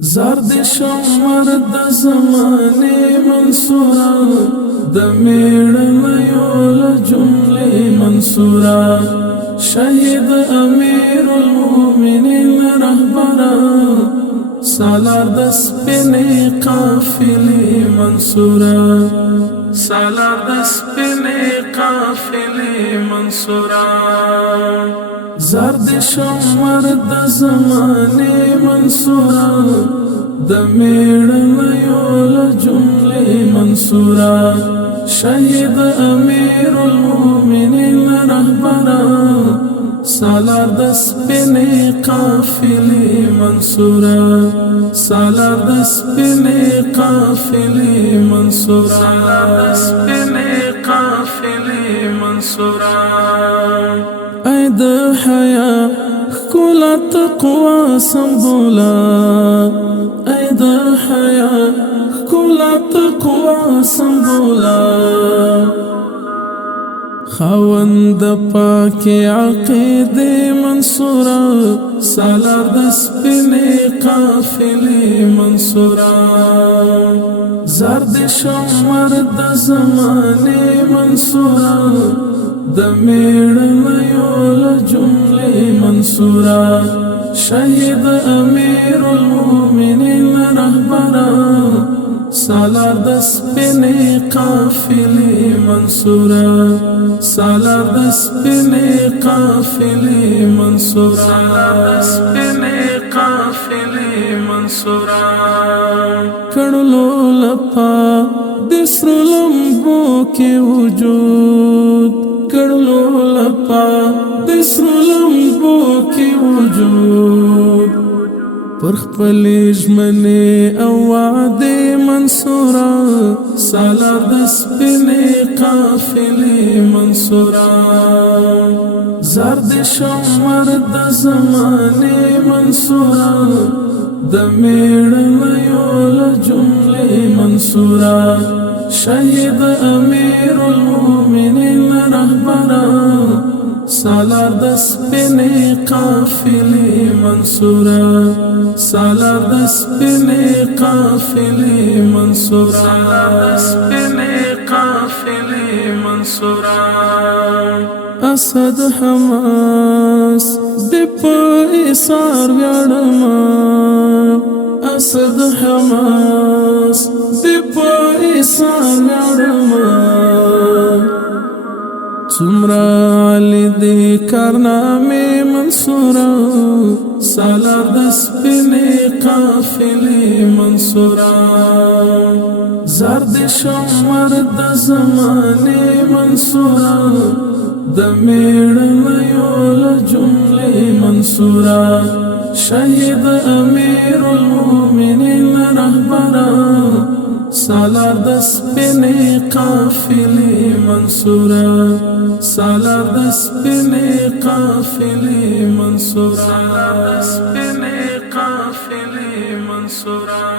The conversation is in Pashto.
زرد شمر د زمانه منصورا د میړنیو له جملې منصورا شهید امیر المؤمنین رهبرا سالار د سپینې قافلې منصورا سالار د سپینې قافلې منصورا زرد شمر د زمانه منصورا د میړنیو له جملې منصورا شهید امیر المؤمنین رهبرا سالار د سپینې قافلې منصورا سالار د سپینې قافلې منصورا سالار د سپینې قافلې منصورا ای د حیا ښکلا تقوا سمبولا ای د حیا ښکلا تقوا سمبولا خاوند پاکي عقیده منصورا سالار د سپینې قافلې منصورا زرد شمر د زمانه منصورا د میړنیو له جملې منصورا شهید امیر المؤمنین رهبرا سالار د سپینې قافلې منصورا سالار د سپینې قافلې منصورا سالار د سپینې قافلې منصورا کړلو لپا د سرو لمبو کې وجود کړلو لپا د سرو لمبو کې وجود پر خپل ژمنې او وعدې منصورا سالار د سپینې قافلې منصورا زرد شمر د زمانه منصورا د میړنیو له جملې منصورا شهید امیر المؤمنین رهبرا سالار د سپینې قافلې منصورا سالار د سپینې قافلې منصورا سالار د سپینې قافلې منصورا اسد حماس د په ایثار ویاړما اسد حماس د په ایثار ویاړما څومره علی دی کارنامې منصورا سالار د سپینې قافلې منصورا زرد شمر د زمانه منصورا د میړنیو له جملې منصورا شهید امیر المؤمنین رهبرا سالار د سپینې قافلې منصورا سالار د سپینې قافلې منصورا سالار د سپینې قافلې منصورا